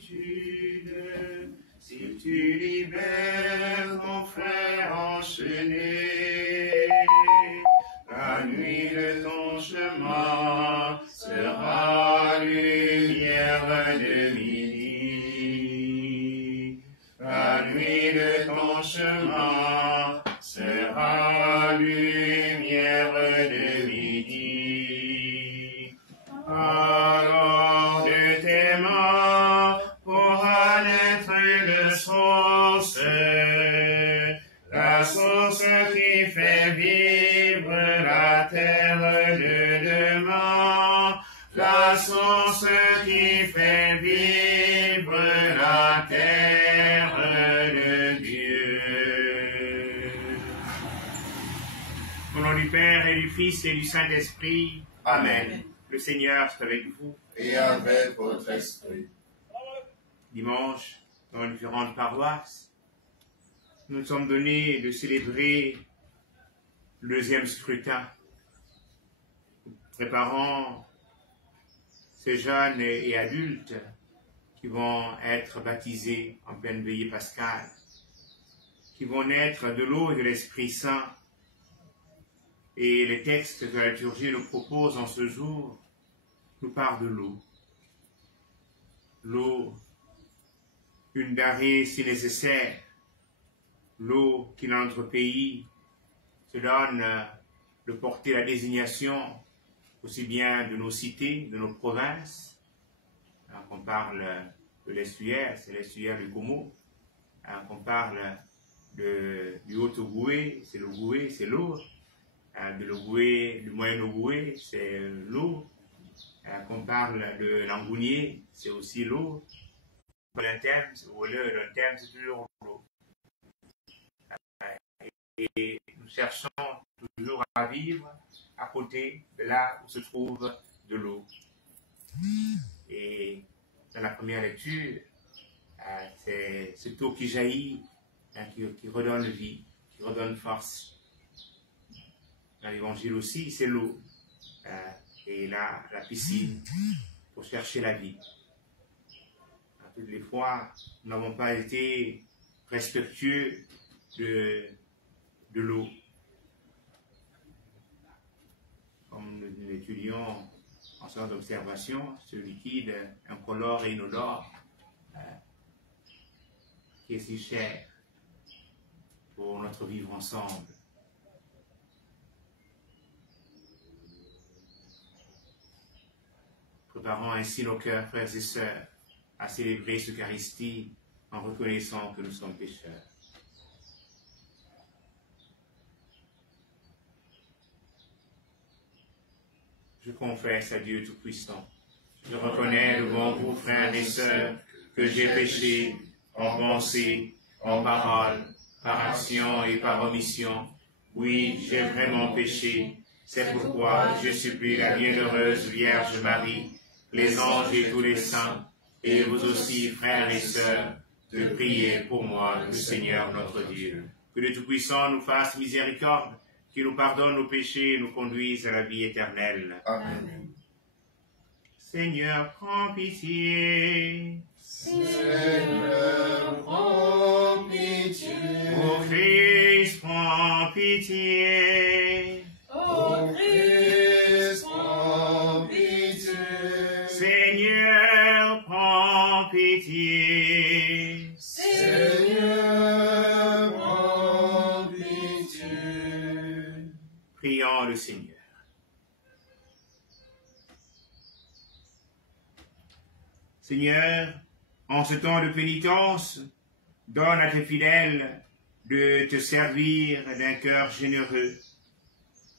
solitude. Si tu libères ton frère enchaîné, la nuit de ton chemin sera lumière de midi. La nuit de ton chemin sera lumière de midi. Alors de tes mains pourra naître une source, la source qui fait vivre la terre de demain, la source qui fait vivre la terre de Dieu. Au nom du Père et du Fils et du Saint-Esprit, Amen. Le Seigneur soit avec vous. Et avec votre esprit. Dimanche, dans les différentes paroisses, nous nous sommes donnés de célébrer le deuxième scrutin, préparant ces jeunes et adultes qui vont être baptisés en pleine veillée pascale, qui vont naître de l'eau et de l'Esprit Saint. Et les textes que la liturgie nous propose en ce jour nous parlent de l'eau. L'eau, une denrée si nécessaire. L'eau qui, dans notre pays, se donne de porter la désignation aussi bien de nos cités, de nos provinces. Alors qu'on parle de l'estuaire, c'est l'estuaire du Congo. Alors qu'on parle du Haut-Ogooué, c'est l'Ogooué, c'est l'eau. De l'Ogooué, du Moyen-Ogooué, c'est l'eau. Qu'on parle de l'Angounier, c'est aussi l'eau. D'un thème, c'est toujours l'eau. Et nous cherchons toujours à vivre à côté de là où se trouve de l'eau. Et dans la première lecture, c'est cette eau qui jaillit, qui redonne vie, qui redonne force. Dans l'évangile aussi, c'est l'eau. Et là, la piscine, pour chercher la vie. Toutes les fois, nous n'avons pas été respectueux de l'eau. Comme nous étudions en sorte d'observation, ce liquide incolore et inodore, qui est si cher pour notre vivre ensemble. Préparons ainsi nos cœurs, frères et sœurs, à célébrer cette Eucharistie en reconnaissant que nous sommes pécheurs. Je confesse à Dieu Tout-Puissant. Je reconnais devant vous, frères et sœurs, que j'ai péché en pensée, en parole, par action et par omission. Oui, j'ai vraiment péché. C'est pourquoi je supplie la bienheureuse Vierge Marie, les anges et tous les saints, et vous aussi, frères et sœurs, de prier pour moi, le Seigneur notre Dieu. Que le Tout-Puissant nous fasse miséricorde, qu'il nous pardonne nos péchés et nous conduise à la vie éternelle. Amen. Seigneur, prends pitié. Seigneur, prends pitié. Ô Christ, prends pitié. Ô Christ, prends pitié. Seigneur, prends pitié. Seigneur, prends pitié. Prions le Seigneur. Seigneur, en ce temps de pénitence, donne à tes fidèles de te servir d'un cœur généreux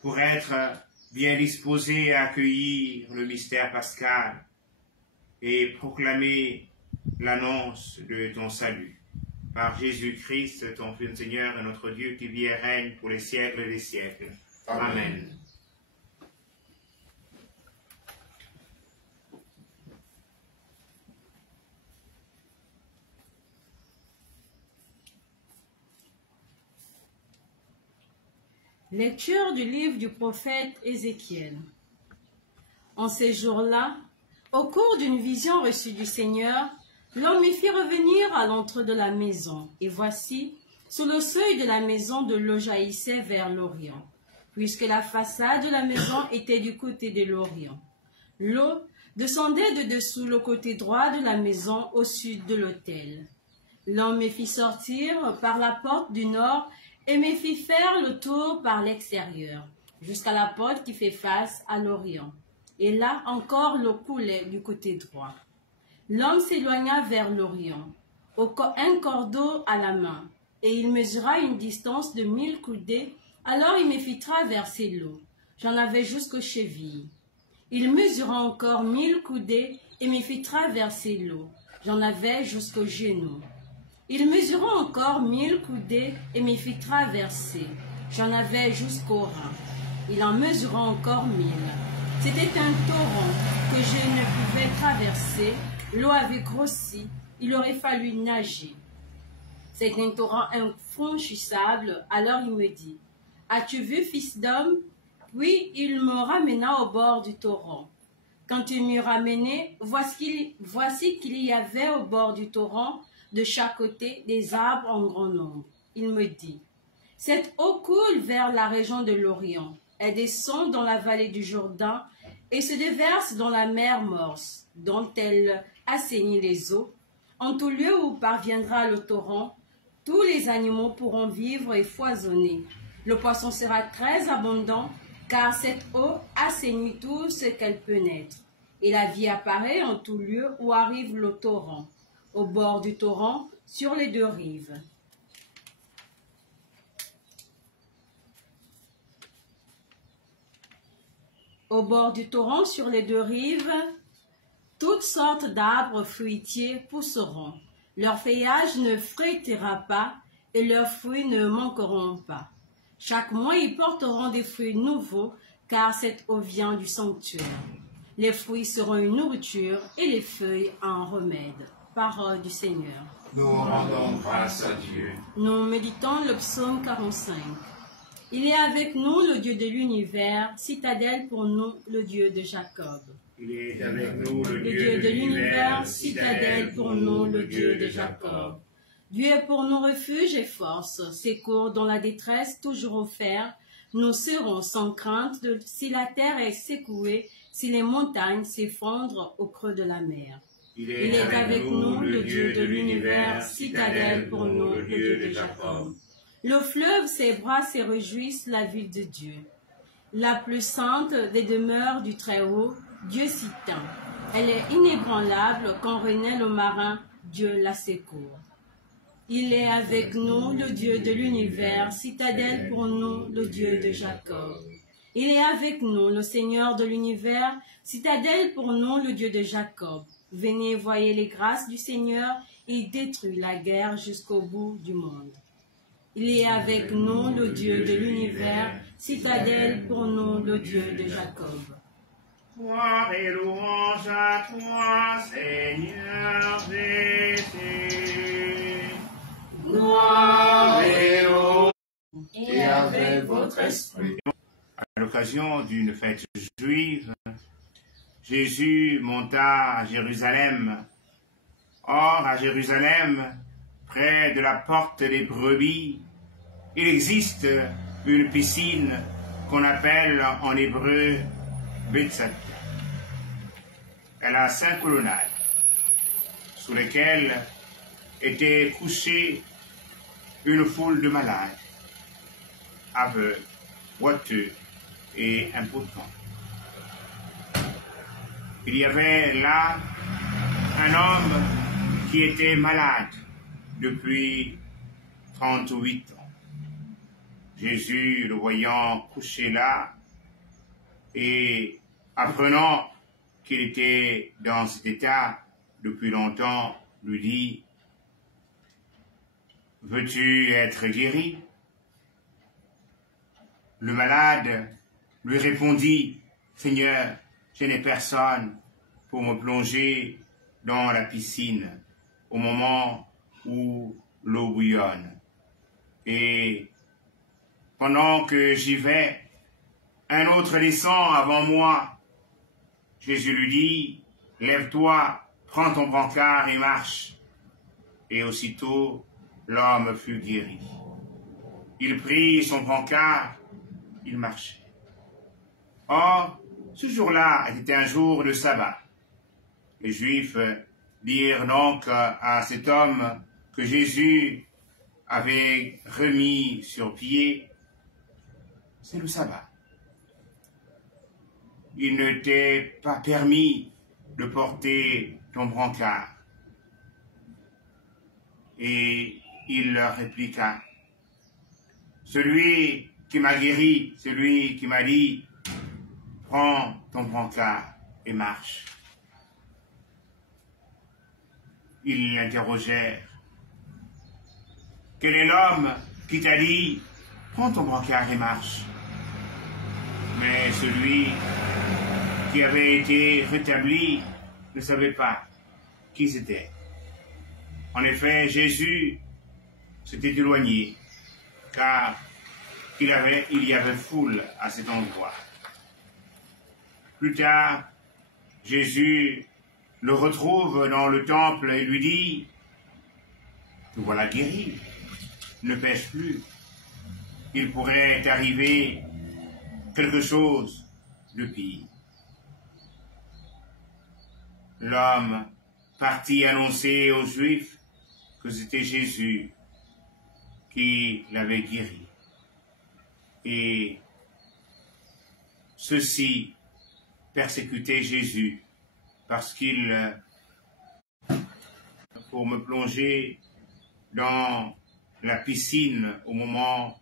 pour être bien disposés à accueillir le mystère pascal et proclamer l'annonce de ton salut. Par Jésus-Christ, ton Fils Seigneur et notre Dieu qui vit et règne pour les siècles des siècles. Amen. Lecture du livre du prophète Ézéchiel. En ces jours-là, au cours d'une vision reçue du Seigneur, L'homme m'y fit revenir à l'entrée de la maison, et voici, sous le seuil de la maison, de l'eau jaillissait vers l'Orient, puisque la façade de la maison était du côté de l'Orient. L'eau descendait de dessous le côté droit de la maison au sud de l'autel. L'homme me fit sortir par la porte du nord et me fit faire le tour par l'extérieur, jusqu'à la porte qui fait face à l'Orient. Et là encore l'eau coulait du côté droit. L'homme s'éloigna vers l'Orient, un cordeau à la main, et il mesura une distance de 1000 coudées. Alors il me fit traverser l'eau. J'en avais jusqu'aux chevilles. Il mesura encore 1000 coudées et me fit traverser l'eau. J'en avais jusqu'aux genoux. Il mesura encore 1000 coudées et me fit traverser. J'en avais jusqu'aux reins. Il en mesura encore 1000. C'était un torrent que je ne pouvais traverser. L'eau avait grossi. Il aurait fallu nager. C'est un torrent infranchissable. Alors il me dit, « As-tu vu, fils d'homme ?» Puis il me ramena au bord du torrent. Quand il m'eut ramené, voici qu'il y avait au bord du torrent, de chaque côté, des arbres en grand nombre. Il me dit, « Cette eau coule vers la région de l'Orient. Elle descend dans la vallée du Jourdain et se déverse dans la mer Morse, dont elle assainit les eaux. En tout lieu où parviendra le torrent, tous les animaux pourront vivre et foisonner. Le poisson sera très abondant, car cette eau assainit tout ce qu'elle peut naître. Et la vie apparaît en tout lieu où arrive le torrent, au bord du torrent, sur les deux rives. » Au bord du torrent, sur les deux rives, toutes sortes d'arbres fruitiers pousseront. Leur feuillage ne flétrira pas et leurs fruits ne manqueront pas. Chaque mois, ils porteront des fruits nouveaux, car cette eau vient du sanctuaire. Les fruits seront une nourriture et les feuilles un remède. Parole du Seigneur. Nous rendons grâce à Dieu. Nous méditons le psaume 45. Il est avec nous le Dieu de l'univers, citadelle pour nous, le Dieu de Jacob. Il est avec nous le Dieu de l'univers, citadelle pour nous, le Dieu de Jacob. Dieu est pour nous refuge et force, secours dans la détresse toujours offert. Nous serons sans crainte si la terre est secouée, si les montagnes s'effondrent au creux de la mer. Il est avec nous le Dieu de l'univers, citadelle pour nous, le Dieu de Jacob. Le fleuve, ses bras se réjouissent la ville de Dieu. La plus sainte des demeures du Très-Haut, Dieu s'y tient. Elle est inébranlable quand renaît le marin, Dieu la secourt. Il est avec nous, le Dieu de l'univers, citadelle pour nous, le Dieu de Jacob. Il est avec nous, le Seigneur de l'univers, citadelle pour nous, le Dieu de Jacob. Venez, voyez les grâces du Seigneur, il détruit la guerre jusqu'au bout du monde. Il est avec nous, le Dieu de l'univers, citadelle pour nous, le Dieu de Jacob. Gloire et louange à toi, Seigneur Jésus. Gloire et louange et avec votre esprit. À l'occasion d'une fête juive, Jésus monta à Jérusalem. Or, à Jérusalem, près de la porte des brebis, il existe une piscine qu'on appelle en hébreu Bethsaïda. Elle a 5 colonnades, sous lesquelles étaient couchés une foule de malades, aveugles, boiteux et impotents. Il y avait là un homme qui était malade depuis 38 ans. Jésus, le voyant couché là, et apprenant qu'il était dans cet état depuis longtemps, lui dit, « Veux-tu être guéri ?» Le malade lui répondit, « Seigneur, je n'ai personne pour me plonger dans la piscine au moment où l'eau bouillonne. Et pendant que j'y vais, un autre descend avant moi. » Jésus lui dit, « Lève-toi, prends ton brancard et marche. Et aussitôt, l'homme fut guéri. Il prit son brancard, il marchait. Or, ce jour-là était un jour de sabbat. Les Juifs dirent donc à cet homme que Jésus avait remis sur pied, c'est le sabbat. Il ne t'est pas permis de porter ton brancard. Et il leur répliqua, celui qui m'a guéri, celui qui m'a dit, prends ton brancard et marche. Ils l'interrogèrent, quel est l'homme qui t'a dit, prends ton brancard et marche? Mais celui qui avait été rétabli ne savait pas qui c'était. En effet, Jésus s'était éloigné, car il y avait foule à cet endroit. Plus tard, Jésus le retrouve dans le temple et lui dit, « Te voilà guéri, ne pêche plus. Il pourrait t'arriver quelque chose de pire. » L'homme partit annoncer aux Juifs que c'était Jésus qui l'avait guéri. Et ceux-ci persécutaient Jésus parce pour me plonger dans la piscine au moment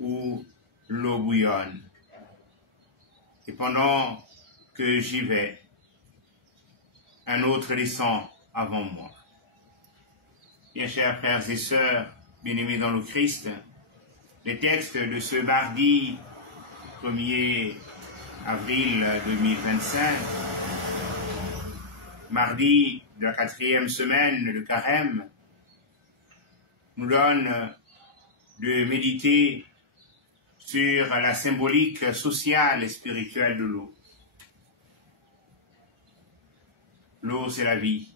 où l'eau bouillonne. Et pendant que j'y vais, un autre descend avant moi. Bien chers frères et sœurs, bien-aimés dans le Christ, les textes de ce mardi 1er avril 2025, mardi de la 4e semaine de Carême, nous donnent de méditer sur la symbolique sociale et spirituelle de l'eau. L'eau, c'est la vie.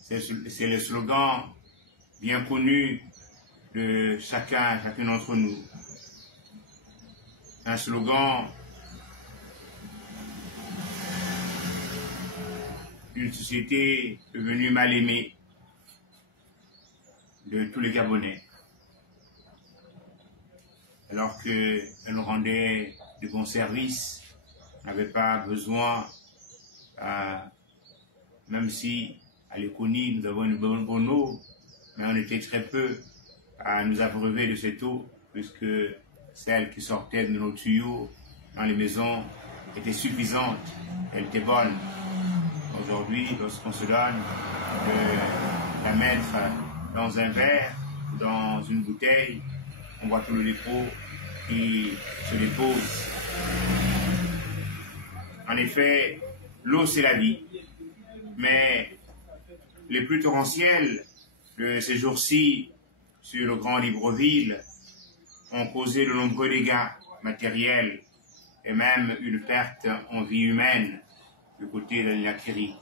C'est le slogan bien connu de chacun d'entre nous. Un slogan d'une société devenue mal aimée de tous les Gabonais. Alors qu'elle nous rendait de bons services, on n'avait pas besoin, même si à l'Éconie nous avons une bonne eau, mais on était très peu à nous abreuver de cette eau, puisque celle qui sortait de nos tuyaux dans les maisons était suffisante, elle était bonne. Aujourd'hui, lorsqu'on se donne de la mettre dans un verre, dans une bouteille, on voit tout le dépôt qui se dépose. En effet, l'eau c'est la vie, mais les pluies torrentielles de ces jours-ci sur le Grand Libreville ont causé de nombreux dégâts matériels et même une perte en vie humaine du côté de l'Inakiri.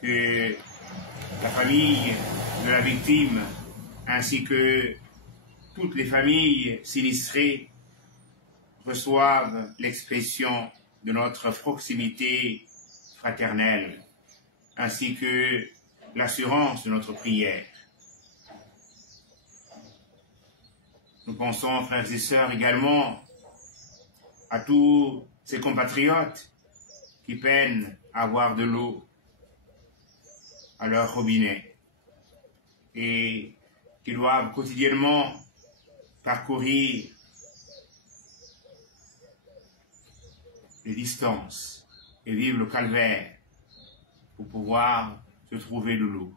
Que la famille de la victime ainsi que toutes les familles sinistrées reçoivent l'expression de notre proximité fraternelle ainsi que l'assurance de notre prière. Nous pensons, frères et sœurs, également à tous ces compatriotes qui peinent à avoir de l'eau à leur robinet et qui doivent quotidiennement parcourir les distances et vivre le calvaire pour pouvoir se trouver de l'eau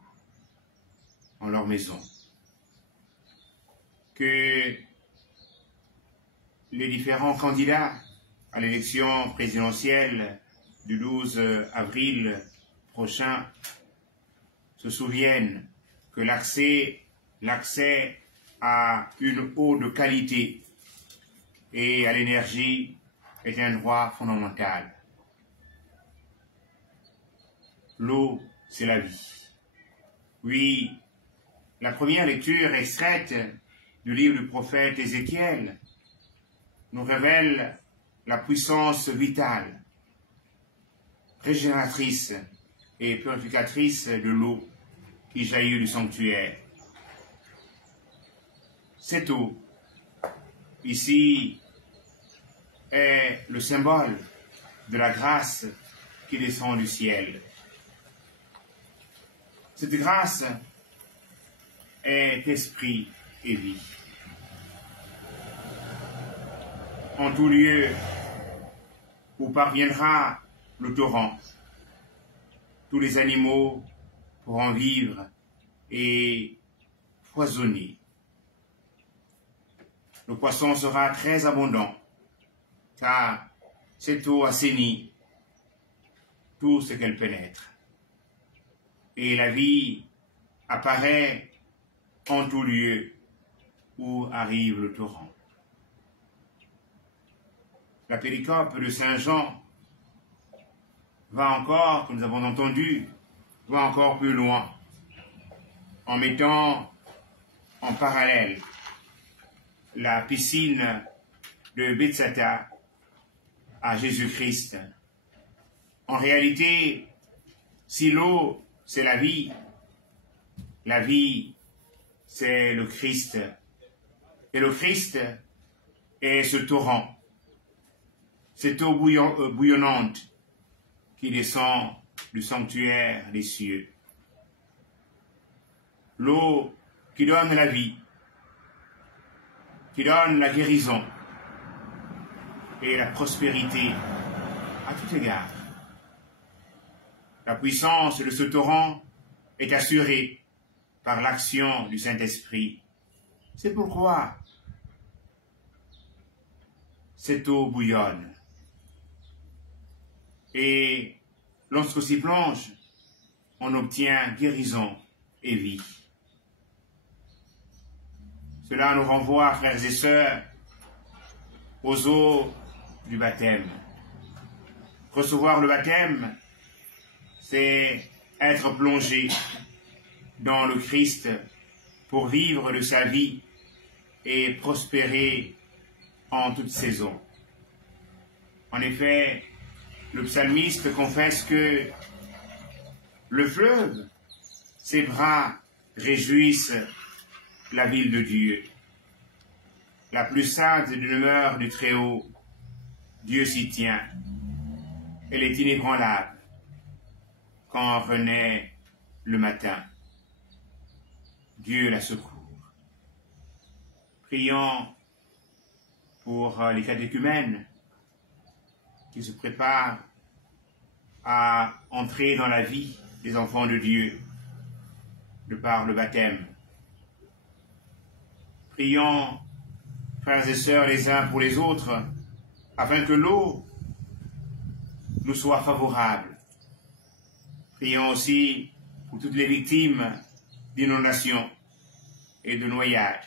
dans leur maison. Que les différents candidats à l'élection présidentielle du 12 avril prochain se souviennent que l'accès à une eau de qualité et à l'énergie est un droit fondamental. l'eau, c'est la vie. Oui, la première lecture extraite du livre du prophète Ézéchiel nous révèle la puissance vitale, régénératrice et purificatrice de l'eau qui jaillit du sanctuaire. Cette eau, ici, est le symbole de la grâce qui descend du ciel. Cette grâce est esprit et vie. En tout lieu où parviendra le torrent, tous les animaux pourront vivre et foisonner. Le poisson sera très abondant, car cette eau assainit tout ce qu'elle pénètre. Et la vie apparaît en tout lieu où arrive le torrent. La péricope de Saint Jean va encore, que nous avons entendu, va encore plus loin, en mettant en parallèle la piscine de Bethsaïda à Jésus-Christ. En réalité, si l'eau, c'est la vie, c'est le Christ. Et le Christ est ce torrent, cette eau bouillonnante qui descend du sanctuaire des cieux. L'eau qui donne la vie, qui donne la guérison et la prospérité à tout égard. La puissance de ce torrent est assurée par l'action du Saint-Esprit. C'est pourquoi cette eau bouillonne. Et lorsqu'on s'y plonge, on obtient guérison et vie. Cela nous renvoie, frères et sœurs, aux eaux du baptême. Recevoir le baptême, c'est être plongé dans le Christ pour vivre de sa vie et prospérer en toute saison. En effet, le psalmiste confesse que le fleuve, ses bras réjouissent la ville de Dieu. La plus sainte demeure du Très-Haut, Dieu s'y tient. Elle est inébranlable quand renaît le matin. Dieu la secourt. Prions pour les catéchumènes qui se préparent à entrer dans la vie des enfants de Dieu de par le baptême. Prions, frères et sœurs, les uns pour les autres, afin que l'eau nous soit favorable. Prions aussi pour toutes les victimes d'inondations et de noyades.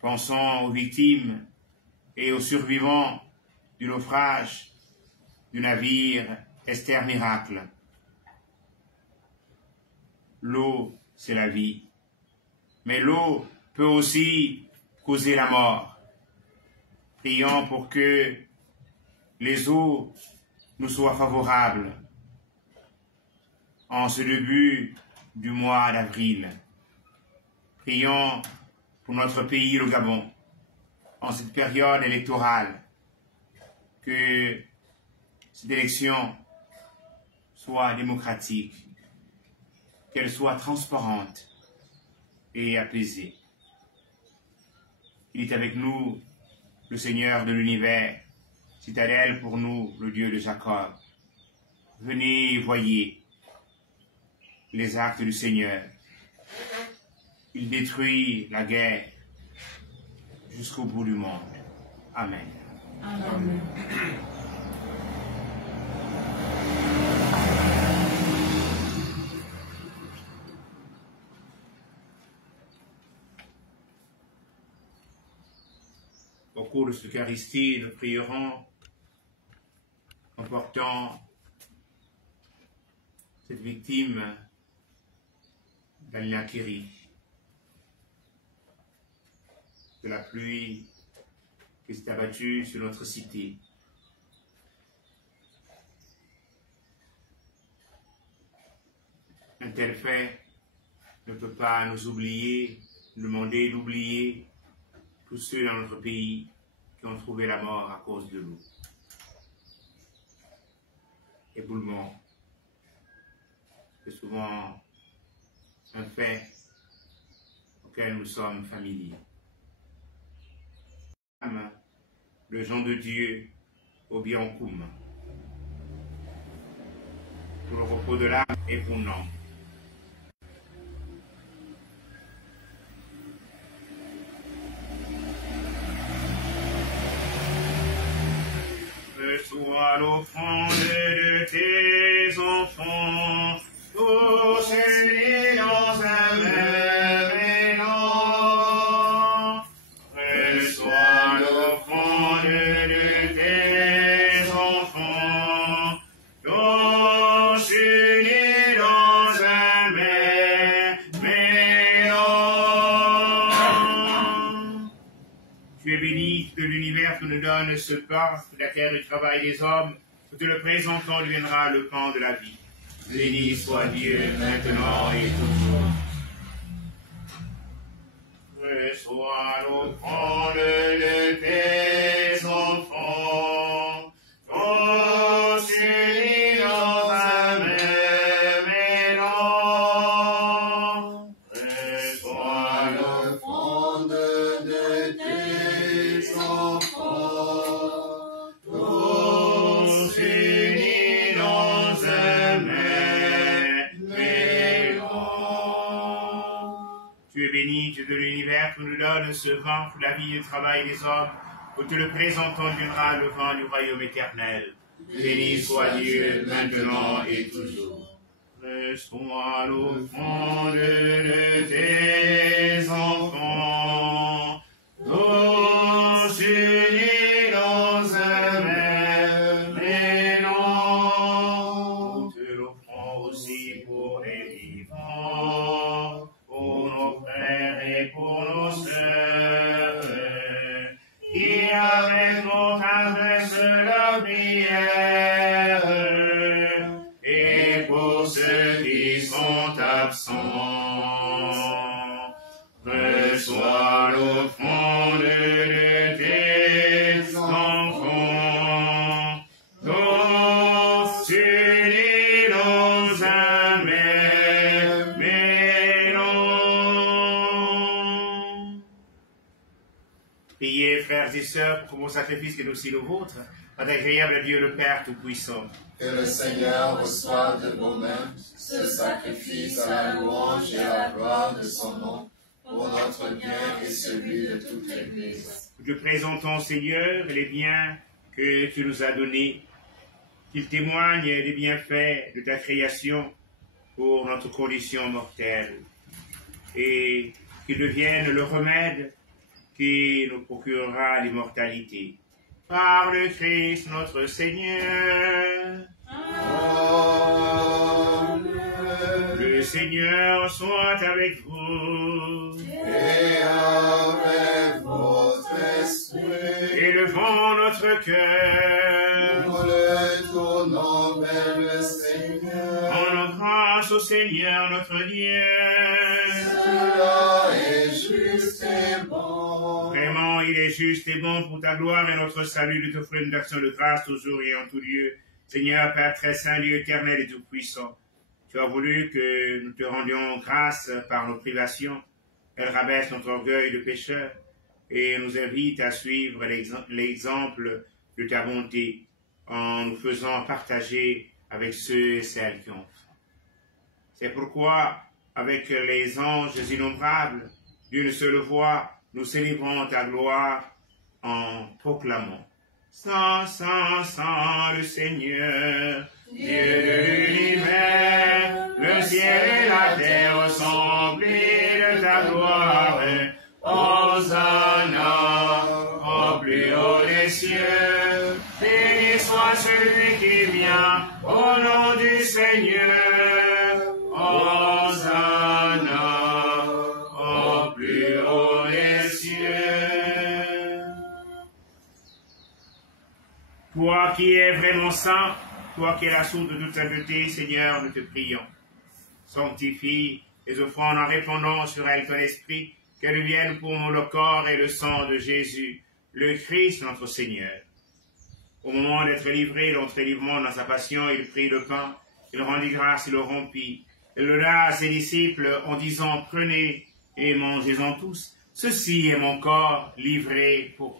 Pensons aux victimes et aux survivants du naufrage du navire Esther Miracle. L'eau, c'est la vie. Mais l'eau peut aussi causer la mort. Prions pour que les eaux nous soient favorables en ce début du mois d'avril. Prions pour notre pays, le Gabon, en cette période électorale, que cette élection soit démocratique, qu'elle soit transparente et apaisée. Il est avec nous, le Seigneur de l'univers, citadelle pour nous, le Dieu de Jacob. Venez et voyez les actes du Seigneur. Il détruit la guerre jusqu'au bout du monde. Amen. Amen. Au cours de cette Eucharistie, nous prierons en portant cette victime d'Al-Nakiri, de la pluie qui s'est abattue sur notre cité. Un tel fait ne peut pas nous oublier, nous demander d'oublier tous ceux dans notre pays qui ont trouvé la mort à cause de l'eau. Éboulement, c'est souvent un fait auquel nous sommes familiers. Le Jean de Dieu au Biancoum, pour le repos de l'âme et pour nous. Reçois l'offrande de tes enfants, tous unis dans un même élan. Reçois l'offrande de tes enfants, tous unis dans un même élan. Tu es béni de l'univers que nous donne ce pain, la terre du travail des hommes, que te le présentant deviendra le pain de la vie. Béni soit Dieu maintenant et toujours. Reçois l'offrande de tes enfants, tous unis dans un même élan. Reçois l'offrande de tes enfants, tous unis dans un même élan. Tu es béni, Dieu de l'univers, que nous donne ce vin pour la vie et le travail des hommes, où te le présentant deviendra le vin du royaume éternel. Béni soit Dieu maintenant et toujours. Reçois l'offrande de tes enfants, tous unis dans un même élan. Te l'offrons aussi pour les vivants, pour nos frères et pour nos sœurs, qui avec nous adressent la prière, et pour ceux qui sont absents. Reçois l'offrande de tes enfants, tous unis dans un même élan. Priez, frères et sœurs, pour mon sacrifice qui est aussi le vôtre, agréable à Dieu le Père Tout-Puissant. Que le Seigneur reçoive de vos mains ce sacrifice à la louange et à la gloire de son nom, pour notre bien et celui de toute l'Église. Nous te présentons, Seigneur, les biens que tu nous as donnés, qu'ils témoignent des bienfaits de ta création pour notre condition mortelle, et qu'ils deviennent le remède qui nous procurera l'immortalité. Par le Christ notre Seigneur. Amen. Le Seigneur soit avec vous. Et avec votre esprit, Élevons notre cœur. nous le tournons vers le Seigneur. Rendons grâce au Seigneur notre Dieu. Cela est juste et bon. Vraiment, il est juste et bon pour ta gloire et notre salut de t'offrir une action de grâce toujours et en tout lieu. Seigneur, Père très saint, Dieu éternel et tout-puissant, tu as voulu que nous te rendions grâce par nos privations. Elle rabaisse notre orgueil de pécheur et nous invite à suivre l'exemple de ta bonté en nous faisant partager avec ceux et celles qui ont faim. C'est pourquoi, avec les anges innombrables, d'une seule voix, nous célébrons ta gloire en proclamant: Saint, Saint, Saint, le Seigneur, Dieu de l'univers, le ciel et la terre sont remplis de ta gloire. Hosanna, au plus haut des cieux, béni soit celui qui vient au nom du Seigneur. Toi qui es vraiment saint, toi qui es la source de toute sainteté, Seigneur, nous te prions. Sanctifie les offrandes en répandant sur elles ton esprit, qu'elles deviennent pour nous le corps et le sang de Jésus, le Christ notre Seigneur. Au moment d'être livré, l'entrelivrement dans sa passion, il prit le pain, il rendit grâce, il le rompit, et le donna à ses disciples en disant, prenez et mangez-en tous, ceci est mon corps livré pour vous.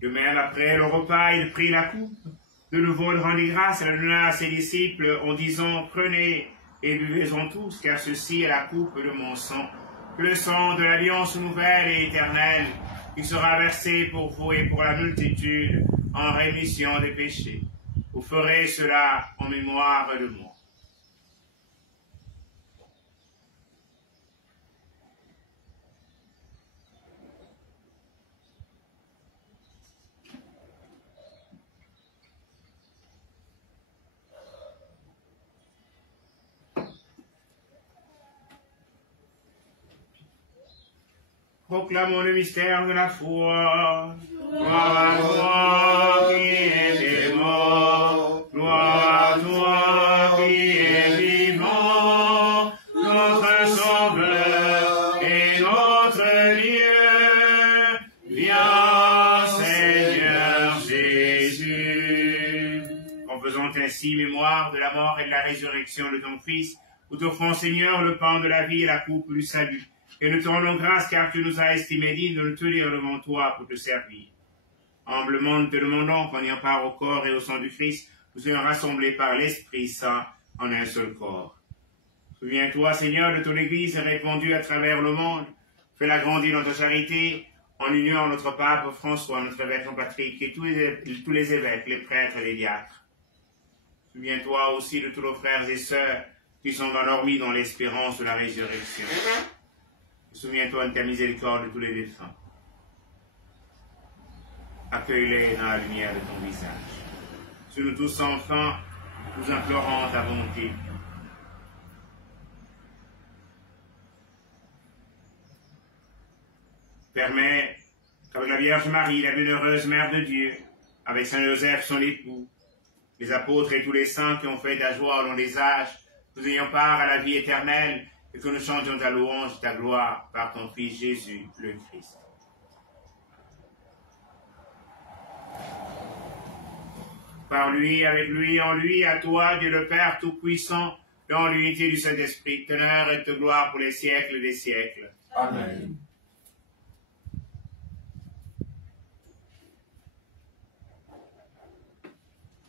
De même, après le repas, il prit la coupe. De nouveau, il rendit grâce et la donna à ses disciples en disant, prenez et buvez-en tous, car ceci est la coupe de mon sang, le sang de l'alliance nouvelle et éternelle, qui sera versé pour vous et pour la multitude en rémission des péchés. Vous ferez cela en mémoire de moi. Proclamons le mystère de la foi. Gloire à toi qui es mort, gloire à toi qui es vivant, notre Sauveur et notre Dieu. Viens, Seigneur Jésus. En faisant ainsi mémoire de la mort et de la résurrection de ton Fils, nous t'offrons, Seigneur, le pain de la vie et la coupe du salut. Et nous te rendons grâce car tu nous as estimés dignes de nous tenir devant toi pour te servir. Humblement, nous te demandons qu'en ayant part au corps et au sang du Christ, nous soyons rassemblés par l'Esprit Saint en un seul corps. Souviens-toi, Seigneur, de ton Église répandue à travers le monde. Fais-la grandir dans ta charité, en union notre pape François, notre évêque Patrick, et tous les évêques, les prêtres et les diacres. Souviens-toi aussi de tous nos frères et sœurs qui sont endormis dans l'espérance de la résurrection. Souviens-toi de ta miséricorde de tous les défunts. Accueille-les dans la lumière de ton visage. Sur nous tous enfin, nous implorons ta bonté. Permets qu'avec la Vierge Marie, la bienheureuse Mère de Dieu, avec Saint Joseph, son époux, les apôtres et tous les saints qui ont fait ta joie au long des âges, nous ayons part à la vie éternelle, et que nous chantions ta louange et ta gloire par ton Fils Jésus, le Christ. Par lui, avec lui, en lui, à toi, Dieu le Père Tout-Puissant, dans l'unité du Saint-Esprit, honneur et de gloire pour les siècles des siècles. Amen.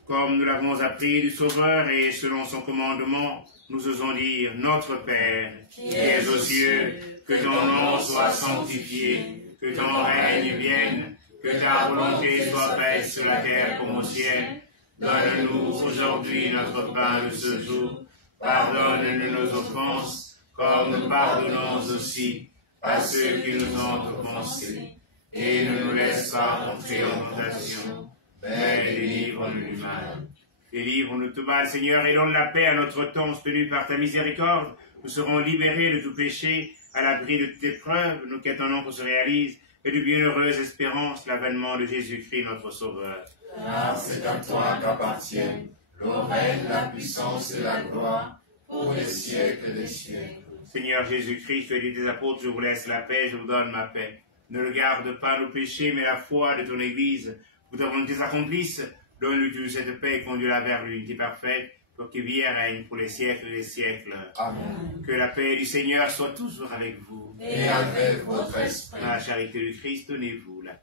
Comme nous l'avons appris du Sauveur et selon son commandement, nous osons dire, Notre Père, qui es aux cieux, que ton nom soit sanctifié, que ton règne vienne, que ta volonté soit faite sur la terre comme au ciel. Donne-nous aujourd'hui notre pain de ce jour. Pardonne-nous nos offenses, comme nous pardonnons aussi à ceux qui nous ont offensés. Et ne nous laisse pas entrer en tentation, mais délivre-nous du mal. Délivre-nous de tout mal, Seigneur, et donne la paix à notre temps, soutenu par ta miséricorde. Nous serons libérés de tout péché, à l'abri de toute épreuve, nous qui attendons qu'on se réalise, et de bienheureuse espérance, l'avènement de Jésus-Christ, notre Sauveur. Car c'est à toi qu'appartiennent le règne, la puissance et la gloire, pour les siècles des siècles. Seigneur Jésus-Christ, tu as dit tes apôtres, je vous laisse la paix, je vous donne ma paix. Ne regarde pas nos péchés, mais la foi de ton Église. Pour ta volonté s'accomplisse, donne-lui cette paix et conduis-la vers l'unité parfaite, pour qu'il vienne et règne pour les siècles des siècles. Amen. Que la paix du Seigneur soit toujours avec vous. Et avec votre esprit. Dans la charité du Christ, donnez-vous la paix.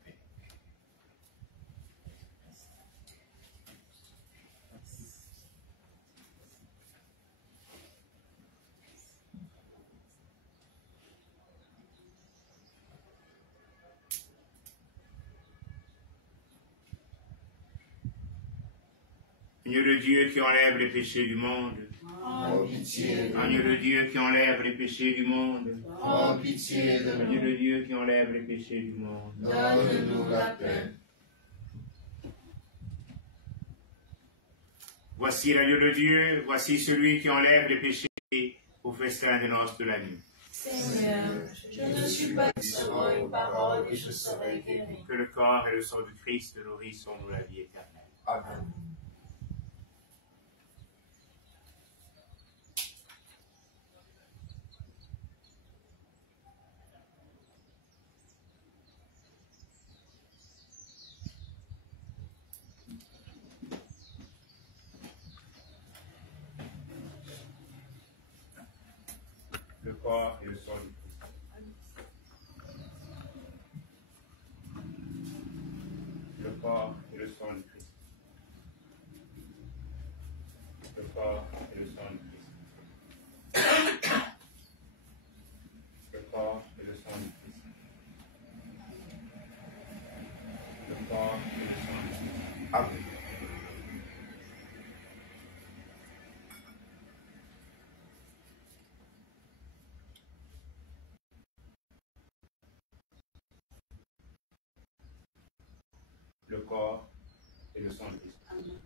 Seigneur de Dieu qui enlève les péchés du monde, Prends pitié de Agneau de Dieu qui enlève les péchés du monde. nous. Prends pitié de Agneau nous. de Dieu qui enlève les péchés du monde. Donne-nous la paix. Voici l'agneau de Dieu, voici celui qui enlève les péchés au festin de noces de la nuit. Seigneur, je ne suis pas seulement une parole et je serai guéri. Que le corps et le sang du Christ nourrissent en nous la vie éternelle. Amen. Le corps et le sang du Christ. Le corps et le sang du Christ. Le corps et le sang du Christ. Le corps et le sang du Christ. Le corps et le sang du Christ. Amen. Le corps et le sang du Christ.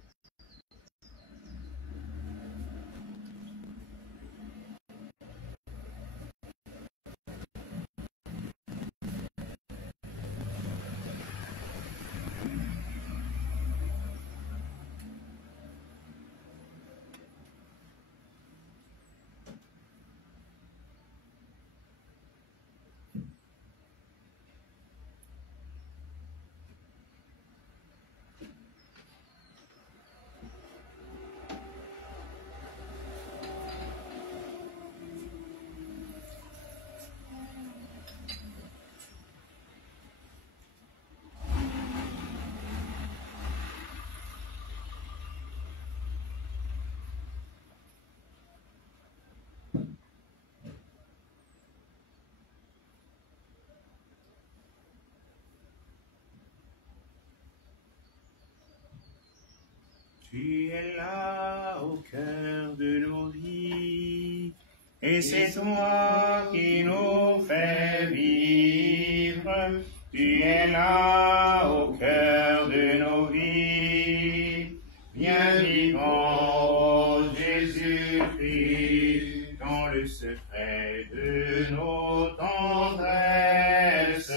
Tu es là au cœur de nos vies, et c'est toi qui nous fais vivre. Tu es là au cœur de nos vies, bien vivant, ô Jésus-Christ, dans le secret de nos tendresses.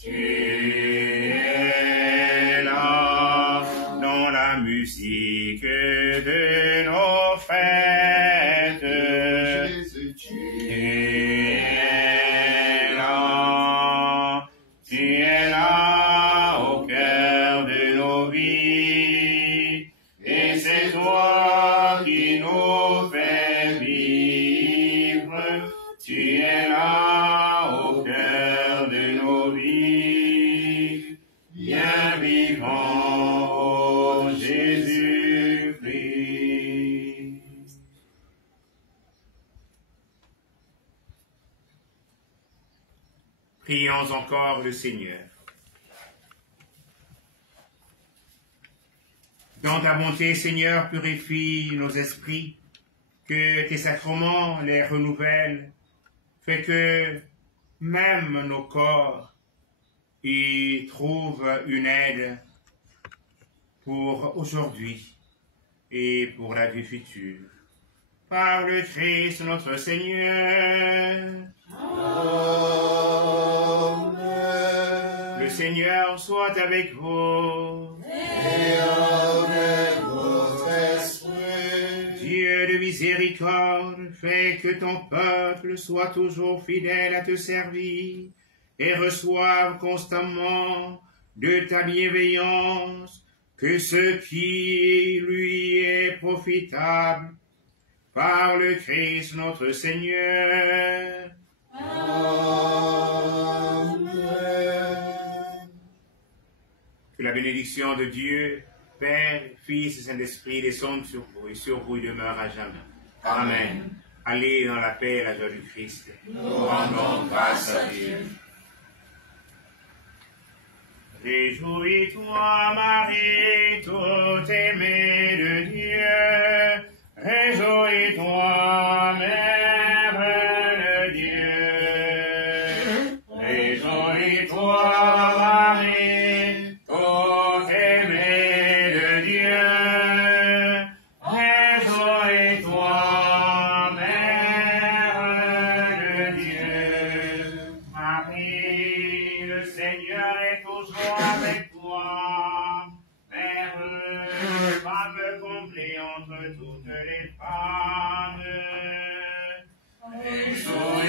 Tu es là dans la musique de nos fêtes. Tu es là au cœur de nos vies, et c'est toi qui nous fais vivre. Tu es là au cœur de nos vies, bien vivant, ô Jésus-Christ. Prions encore le Seigneur. Dans ta bonté, Seigneur, purifie nos esprits, que tes sacrements les renouvellent, fais que même nos corps y trouvent une aide pour aujourd'hui et pour la vie future. Par le Christ notre Seigneur. Amen. Le Seigneur soit avec vous. Et avec votre esprit. Dieu de miséricorde, fais que ton peuple soit toujours fidèle à te servir et reçoive constamment de ta bienveillance que ce qui lui est profitable. Par le Christ notre Seigneur. Amen. Que la bénédiction de Dieu, Père, Fils et Saint-Esprit descende sur vous et sur vous demeure à jamais. Amen. Allez dans la paix et la joie du Christ. Nous rendons grâce à Dieu. Réjouis-toi, Marie, tout aimée de Dieu. Réjouis-toi, Mère de Dieu. Réjouis-toi, Marie, ô aimée de Dieu. Réjouis-toi, Mère de Dieu. Marie, le Seigneur est toujours avec toi. Mère, femme comblée entre toutes les femmes. Réjouis-toi,